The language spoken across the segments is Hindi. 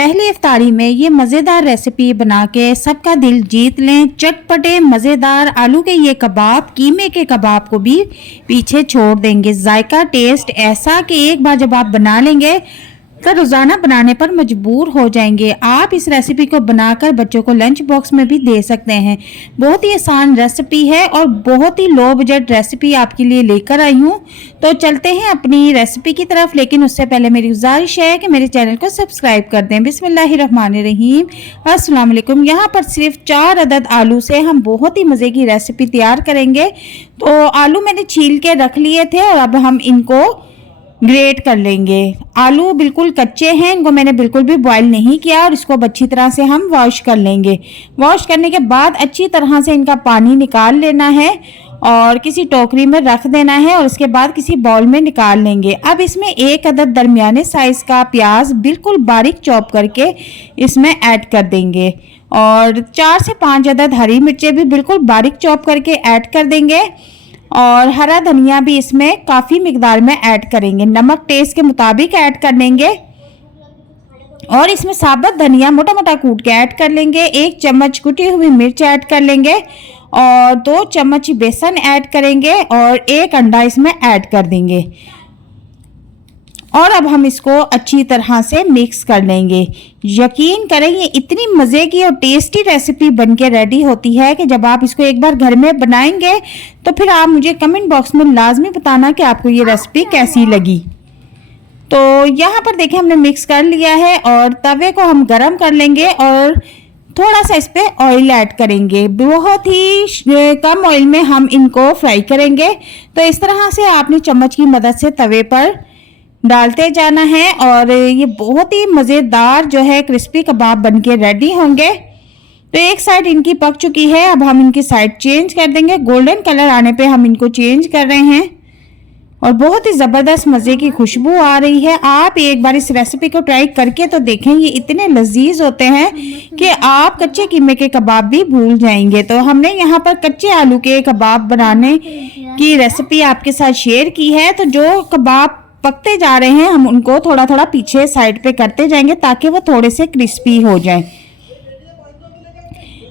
पहली इफ्तारी में ये मज़ेदार रेसिपी बना के सबका दिल जीत लें। चटपटे मज़ेदार आलू के ये कबाब कीमे के कबाब को भी पीछे छोड़ देंगे। जायका टेस्ट ऐसा कि एक बार जब आप बना लेंगे तो रोज़ाना बनाने पर मजबूर हो जाएंगे। आप इस रेसिपी को बनाकर बच्चों को लंच बॉक्स में भी दे सकते हैं। बहुत ही आसान रेसिपी है और बहुत ही लो बजट रेसिपी आपके लिए लेकर आई हूँ। तो चलते हैं अपनी रेसिपी की तरफ, लेकिन उससे पहले मेरी गुजारिश है कि मेरे चैनल को सब्सक्राइब कर दें। बिस्मिल्लाहिर्रहमानिर्रहीम, अस्सलाम वालेकुम। यहाँ पर सिर्फ 4 अदद आलू से हम बहुत ही मज़े की रेसिपी तैयार करेंगे। तो आलू मैंने छील के रख लिए थे और अब हम इनको ग्रेट कर लेंगे। आलू बिल्कुल कच्चे हैं, इनको मैंने बिल्कुल भी बॉईल नहीं किया और इसको अच्छी तरह से हम वॉश कर लेंगे। वॉश करने के बाद अच्छी तरह से इनका पानी निकाल लेना है और किसी टोकरी में रख देना है और उसके बाद किसी बाउल में निकाल लेंगे। अब इसमें 1 अदद दरमियाने साइज़ का प्याज बिल्कुल बारीक चॉप करके इसमें ऐड कर देंगे और 4 से 5 अदद हरी मिर्चें भी बिल्कुल बारीक चॉप करके ऐड कर देंगे और हरा धनिया भी इसमें काफ़ी मिकदार में ऐड करेंगे। नमक टेस्ट के मुताबिक ऐड कर लेंगे और इसमें साबुत धनिया मोटा मोटा कूट के ऐड कर लेंगे। 1 चम्मच कुटी हुई मिर्च ऐड कर लेंगे और 2 चम्मच बेसन ऐड करेंगे और 1 अंडा इसमें ऐड कर देंगे और अब हम इसको अच्छी तरह से मिक्स कर लेंगे। यकीन करें ये इतनी मज़े की और टेस्टी रेसिपी बनके रेडी होती है कि जब आप इसको एक बार घर में बनाएंगे तो फिर आप मुझे कमेंट बॉक्स में लाजमी बताना कि आपको ये रेसिपी कैसी लगी। तो यहाँ पर देखिए हमने मिक्स कर लिया है और तवे को हम गरम कर लेंगे और थोड़ा सा इस पर ऑयल ऐड करेंगे। बहुत ही कम ऑयल में हम इनको फ्राई करेंगे। तो इस तरह से आपने चम्मच की मदद से तवे पर डालते जाना है और ये बहुत ही मज़ेदार जो है क्रिस्पी कबाब बनके रेडी होंगे। तो एक साइड इनकी पक चुकी है, अब हम इनकी साइड चेंज कर देंगे। गोल्डन कलर आने पे हम इनको चेंज कर रहे हैं और बहुत ही ज़बरदस्त मज़े की खुशबू आ रही है। आप एक बार इस रेसिपी को ट्राई करके तो देखें, ये इतने लजीज होते हैं कि आप कच्चे कीमे के कबाब भी भूल जाएंगे। तो हमने यहाँ पर कच्चे आलू के कबाब बनाने की रेसिपी आपके साथ शेयर की है। तो जो कबाब पकते जा रहे हैं हम उनको थोड़ा थोड़ा पीछे साइड पे करते जाएंगे ताकि वो थोड़े से क्रिस्पी हो जाएं।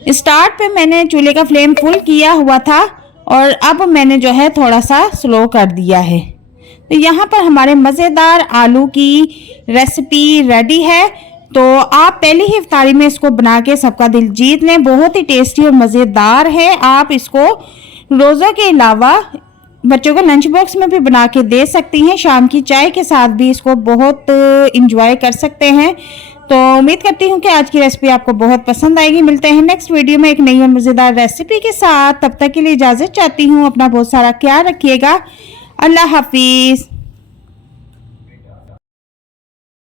स्टार्ट पे मैंने चूल्हे का फ्लेम फुल किया हुआ था और अब मैंने जो है थोड़ा सा स्लो कर दिया है। तो यहाँ पर हमारे मज़ेदार आलू की रेसिपी रेडी है। तो आप पहली ही इफ्तारी में इसको बना के सबका दिल जीत लें। बहुत ही टेस्टी और मज़ेदार है। आप इसको रोज़ों के अलावा बच्चों को लंच बॉक्स में भी बना के दे सकती हैं। शाम की चाय के साथ भी इसको बहुत इंजॉय कर सकते हैं। तो उम्मीद करती हूँ कि आज की रेसिपी आपको बहुत पसंद आएगी। मिलते हैं नेक्स्ट वीडियो में एक नई और मज़ेदार रेसिपी के साथ। तब तक के लिए इजाज़त चाहती हूँ। अपना बहुत सारा ख्याल रखिएगा। अल्लाह हाफिज़।